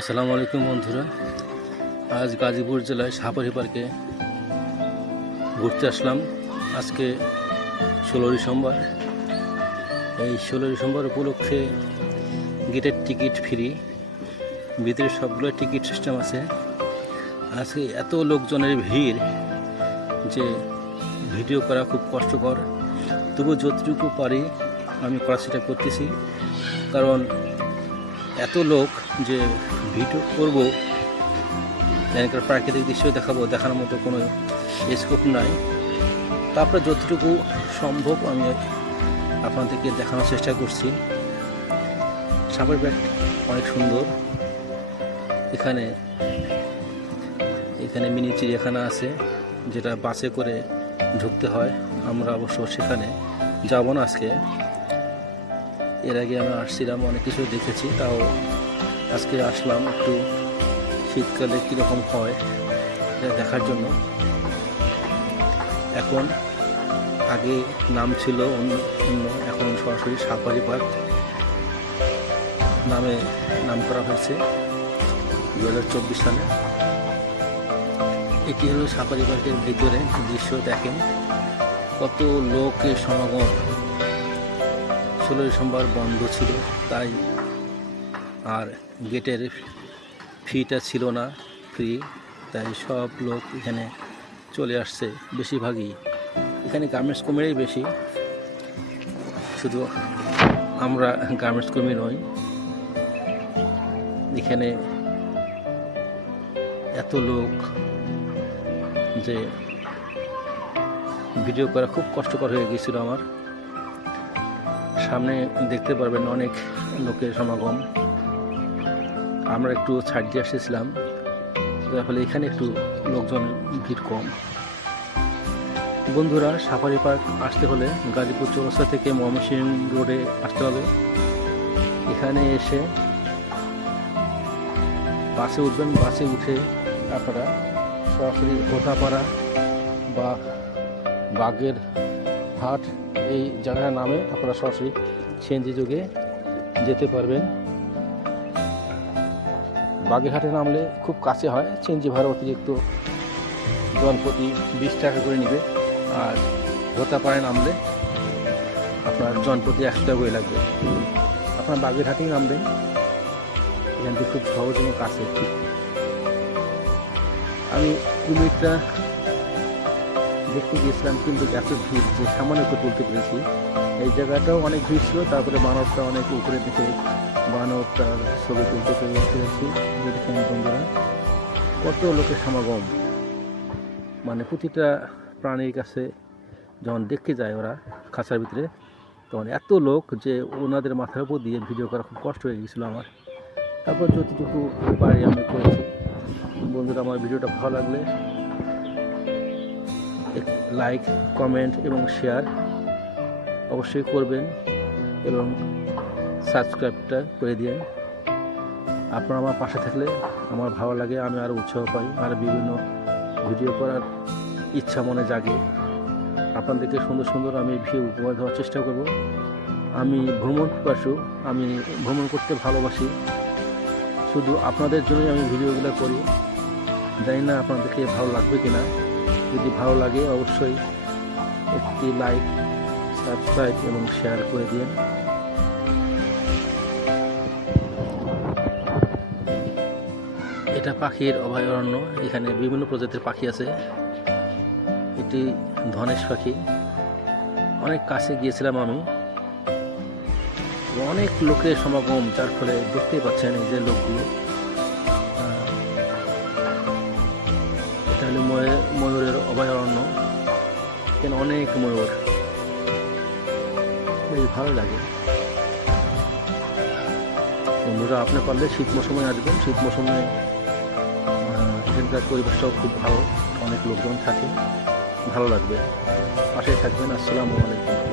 আসসালামু আলাইকুম বন্ধুরা। আজ গাজীপুর জেলায় সাপারি পার্কে ঘুরতে আসলাম। আজকে ষোলো ডিসেম্বর। এই ষোলো ডিসেম্বর উপলক্ষে গেটের টিকিট ফ্রি। ভিতরে সবগুলো টিকিট সিস্টেম আছে। আজকে এত লোকজনের ভিড় যে ভিডিও করা খুব কষ্টকর। তবু যতটুকু পারি আমি করা সেটা করতেছি। কারণ এত লোক যে ভিডিও করব এখানকার প্রাকৃতিক দৃশ্য দেখাবো, দেখানোর মতো কোনো স্কোপ নাই। তারপরে যতটুকু সম্ভব আমি আপনাদেরকে দেখানোর চেষ্টা করছি। সাপের ব্যাগ অনেক সুন্দর। এখানে এখানে মিনি চিড়িয়াখানা আছে, যেটা বাসে করে ঢুকতে হয়। আমরা অবশ্য সেখানে যাব না আজকে। এর আগে আমি আসছিলাম অনেক কিছু দেখেছি, তাও আজকে আসলাম একটু শীতকালে কীরকম হয় এটা দেখার জন্য। এখন আগে নাম ছিল অন্য অন্য, এখন সরাসরি সাফারি পার্ক নামে নাম করা হয়েছে দু হাজার চব্বিশ সালে। এটি হলো সাফারি পার্কের ভিতরে দৃশ্য দেখেন। কত লোকের সমাগম ষোলোই সোমবার বন্ধ ছিল, তাই আর গেটের ফিটা ছিল না, ফ্রি, তাই সব লোক এখানে চলে আসছে বেশিরভাগই। এখানে গার্মেন্টস কর্মীরাই বেশি, শুধু আমরা গার্মেন্টস কর্মী নই। এখানে এত লোক যে ভিডিও করা খুব কষ্টকর হয়ে গিয়েছিল আমার। সামনে দেখতে পারবেন অনেক লোকের সমাগম। আমরা একটু ছাড় দিয়ে যার ফলে এখানে একটু লোকজন ভিড় কম। বন্ধুরা, সাফারি পার্ক আসতে হলে গাজীপুর চৌরাস্তা থেকে ময়মনসিং রোডে আসতে হবে। এখানে এসে বাসে উঠবেন। বাসে উঠে আপনারা সরাসরি হোটাপাড়া বা বাগের হাট, এই জায়গার নামে আপনারা সরাসরি সিএনজি যুগে যেতে পারবেন। বাগেরহাটে নামলে খুব কাছে হয়, সিএনজি ভাড়া অতিরিক্ত জনপ্রতি বিশ টাকা করে নেবে। আর ভোতাপাড়ায় নামলে আপনার জনপ্রতি একশো টাকা করে লাগবে। আপনার বাগেরহাটেই নামবেন এখান থেকে খুব সহজ এবং কাছে। আমি কুমিরটা দেখতে গিয়েছিলাম, কিন্তু এত ভিড় যে সামান্য একটু তুলতে পেরেছি। এই জায়গাটাও অনেক ভিড় ছিল, তারপরে বানরটা অনেক উপরে দিকে বানরটার ছবি তুলতে পেরে- পেরেছি দেখেন বন্ধুরা, কত লোকের সমাগম। মানে প্রতিটা প্রাণীর কাছে যখন দেখতে যায় ওরা খাঁচার ভিতরে, তখন এত লোক যে ওনাদের মাথার উপর দিয়ে ভিডিও করা খুব কষ্ট হয়ে গেছিল আমার। তারপর যতটুকু পারি আমি করেছি। বন্ধুরা, আমার ভিডিওটা ভালো লাগলে লাইক, কমেন্ট এবং শেয়ার অবশ্যই করবেন এবং সাবস্ক্রাইবটা করে দিন আপনারা আমার পাশে থাকলে আমার ভালো লাগে, আমি আরও উৎসাহ পাই, আর বিভিন্ন ভিডিও করার ইচ্ছা মনে জাগে। আপনাদেরকে সুন্দর সুন্দর আমি ভিউ উপহার দেওয়ার চেষ্টা করব। আমি ভ্রমণ পিপাসু, আমি ভ্রমণ করতে ভালোবাসি। শুধু আপনাদের জন্যই আমি ভিডিওগুলো করি। জানি না আপনাদেরকে ভালো লাগবে কিনা। যদি ভালো লাগে অবশ্যই একটি লাইক, সাবস্ক্রাইব এবং শেয়ার করে দিন। এটা পাখির অভয়ারণ্য। এখানে বিভিন্ন প্রজাতির পাখি আছে। এটি ধনেশ পাখি। অনেক কাছে গিয়েছিলাম আমি। অনেক লোকের সমাগম, যার ফলে দেখতেই পাচ্ছেন এই যে লোকগুলো। হলো ময়ূরের অভয়ারণ্য। এখানে অনেক ময়ূর। বেশ ভালো লাগে। বন্ধুরা, আপনি পারলে শীত মৌসুমে আসবেন। শীত মৌসুমে এখানকার পরিবেশটাও খুব ভালো। অনেক লোকজন থাকে। ভালো লাগবে। পাশে থাকবেন। আসসালামু আলাইকুম।